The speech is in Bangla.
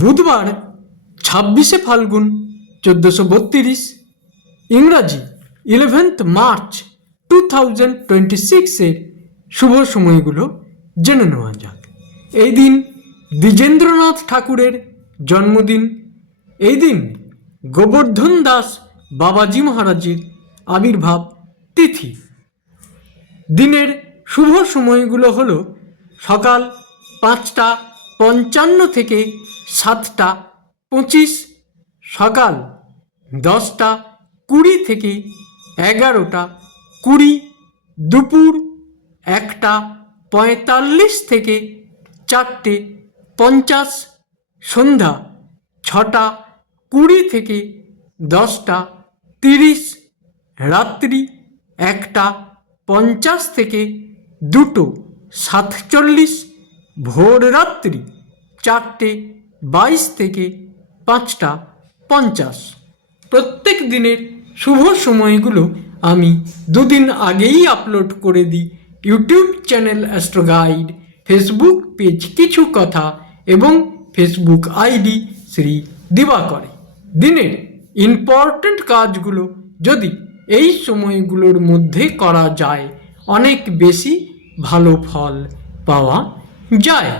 বুধবার 26শে ফাল্গুন 1432, ইংরাজি 11th মার্চ 2026 শুভ সময়গুলো জেনে নেওয়া যাক। এই দিন দ্বিজেন্দ্রনাথ ঠাকুরের জন্মদিন। এই দিন গোবর্ধন দাস বাবাজি মহারাজের আবির্ভাব তিথি। দিনের শুভ সময়গুলো হলো সকাল 5:55 থেকে 7:25, সকাল 10:20 থেকে 11:20, দুপুর 1:45 থেকে 4:50, সন্ধ্যা 6:20 থেকে 10:30, রাত্রি 1:50 থেকে 2:47, ভোর রাত্রি 4:22 থেকে 5:50। প্রত্যেক দিনের শুভ সময়গুলো আমি দুদিন আগেই আপলোড করে দিই YouTube channel astro guide, Facebook page কিছু কথা এবং ফেসবুক আইডি শ্রী দিবাকরে। দিনের ইম্পর্ট্যান্ট কাজগুলো যদি এই সময়গুলোর মধ্যে করা যায় অনেক বেশি ভালো ফল পাওয়া যায়।